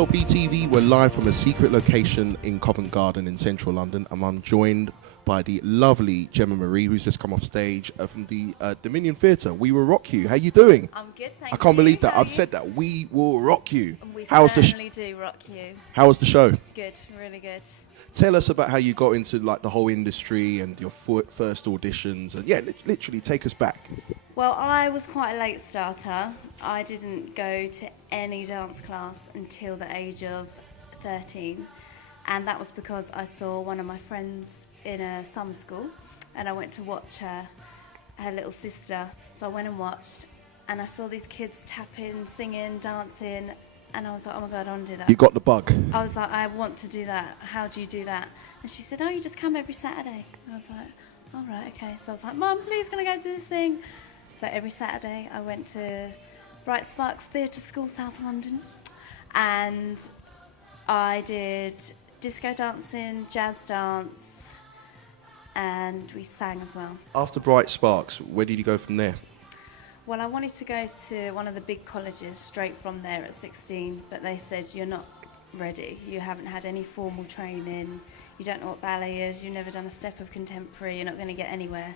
FLP TV, we're live from a secret location in Covent Garden in central London, and I'm joined by the lovely Gemma Marie, who's just come off stage from the Dominion Theatre. We Will Rock You. How you doing? I'm good, thank you. I can't believe that. I've said that. We will rock you. And we certainly do rock you. How was the show? Good, really good. Tell us about how you got into like the whole industry and your first auditions, and yeah, literally take us back. Well, I was quite a late starter. I didn't go to any dance class until the age of 13, and that was because I saw one of my friends in a summer school, and I went to watch her little sister. So I went and watched, and I saw these kids tapping, singing, dancing, and I was like, oh my God, I want to do that. You got the bug. I was like, I want to do that. How do you do that? And she said, oh, you just come every Saturday. I was like, all right, okay. So I was like, Mum, please can I go to this thing? So every Saturday I went to Bright Sparks Theatre School, South London, and I did disco dancing, jazz dance, and we sang as well. After Bright Sparks, where did you go from there? Well, I wanted to go to one of the big colleges straight from there at 16, but they said, you're not ready. You haven't had any formal training. You don't know what ballet is. You've never done a step of contemporary. You're not going to get anywhere.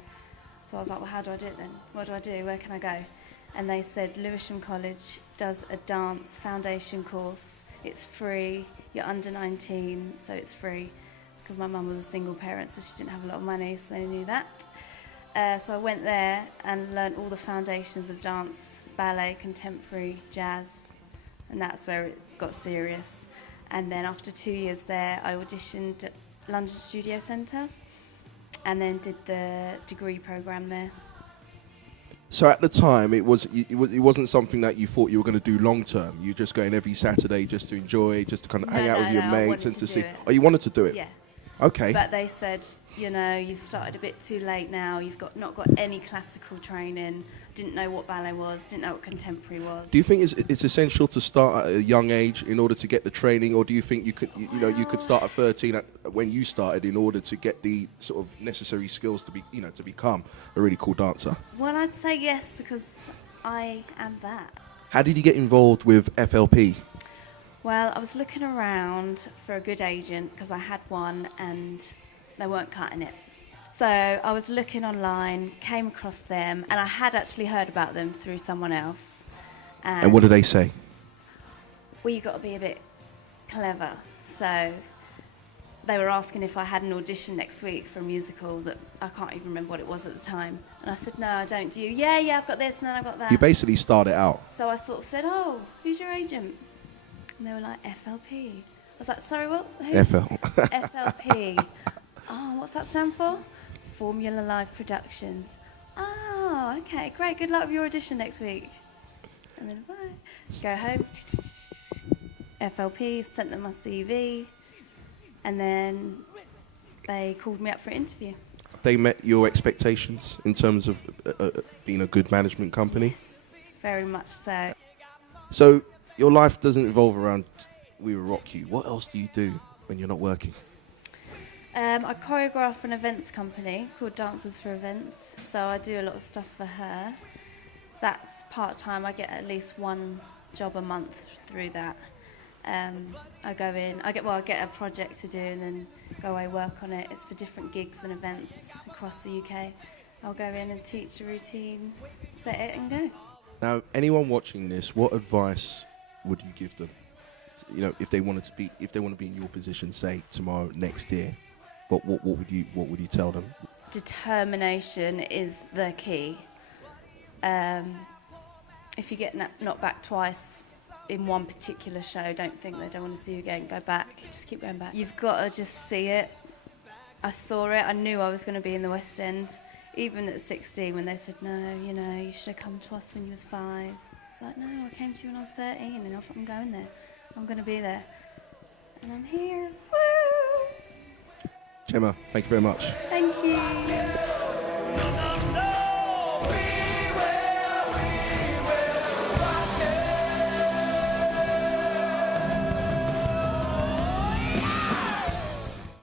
So I was like, well, how do I do it then? What do I do? Where can I go? And they said Lewisham College does a dance foundation course. It's free. You're under 19, so it's free. Because my mum was a single parent, so she didn't have a lot of money, so they knew that. So I went there and learned all the foundations of dance, ballet, contemporary, jazz, and that's where it got serious. And then after 2 years there, I auditioned at London Studio Centre and then did the degree programme there. So at the time, it wasn't something that you thought you were going to do long term. You were just going every Saturday just to enjoy, just to kind of hang out with your mates and to see. Oh, you wanted to do it? Yeah. Okay. But they said, you know, you've started a bit too late now. You've not got any classical training. Didn't know what ballet was. Didn't know what contemporary was. Do you think it's essential to start at a young age in order to get the training, or do you think you could start at 13 when you started in order to get the sort of necessary skills to become a really cool dancer? Well, I'd say yes, because I am that. How did you get involved with FLP? Well, I was looking around for a good agent because I had one and they weren't cutting it. So I was looking online, came across them, and I had actually heard about them through someone else. And what did they say? Well, you've got to be a bit clever. So they were asking if I had an audition next week for a musical that I can't even remember what it was at the time. And I said, no, I don't. Do you? Yeah, I've got this and then I've got that. You basically started out. So I sort of said, oh, who's your agent? And they were like, FLP. I was like, sorry, what? Who? FLP. Oh, what's that stand for? Formula Live Productions. Oh, okay, great. Good luck with your audition next week. And then bye. Go home. FLP, sent them my CV. And then they called me up for an interview. They met your expectations in terms of being a good management company? Yes, very much so. So your life doesn't revolve around We Will Rock You. What else do you do when you're not working? I choreograph an events company called Dancers for Events, so I do a lot of stuff for her. That's part-time. I get at least one job a month through that. I go in, I get a project to do and then go away, work on it. It's for different gigs and events across the UK. I'll go in and teach a routine, set it and go. Now, anyone watching this, what advice would you give them? You know, if they want to be in your position, say tomorrow, next year, what would you tell them? Determination is the key. If you get knocked back twice in one particular show, don't think they don't want to see you again. Go back. Just keep going back. You've got to just see it. I saw it. I knew I was going to be in the West End. Even at 16, when they said, no, you should have come to us when you was 5. It's like, no, I came to you when I was 13, and I'm going there. I'm going to be there. And I'm here. Woo! Gemma, thank you very much.